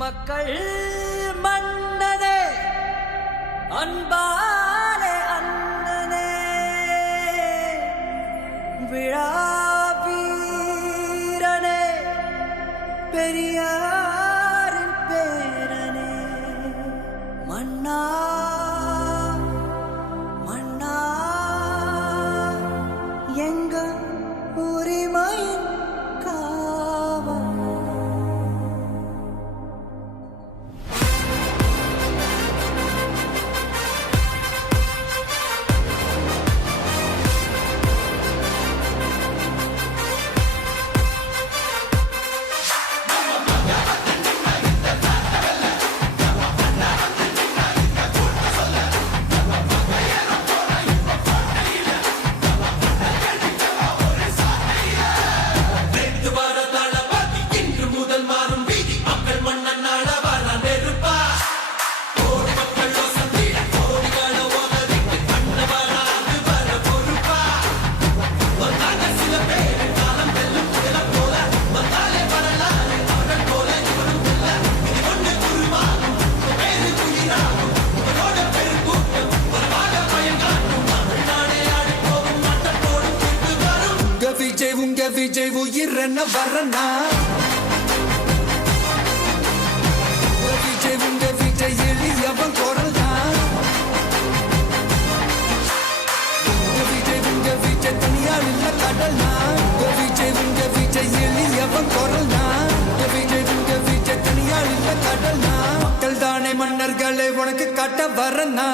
மக்கள் மன்னனே அன்பாலே அண்ணனே விழா வீரனே பெரியாரின் பேரனே மன்னா மன்னா எங்க உரிமையின் காவல் உங்க விஜய் உயிரன வரனா உங்க விஜய் எளியவன் குரல் தான் உங்க விஜய் தனியார் இல்ல கடல் தான் உங்க விஜய் எளியவன் குரல் தான் உங்க விஜய் தனியார் இல்ல கடல் தான் மக்கள் தானே மன்னர்களை உனக்கு காட்ட வரனா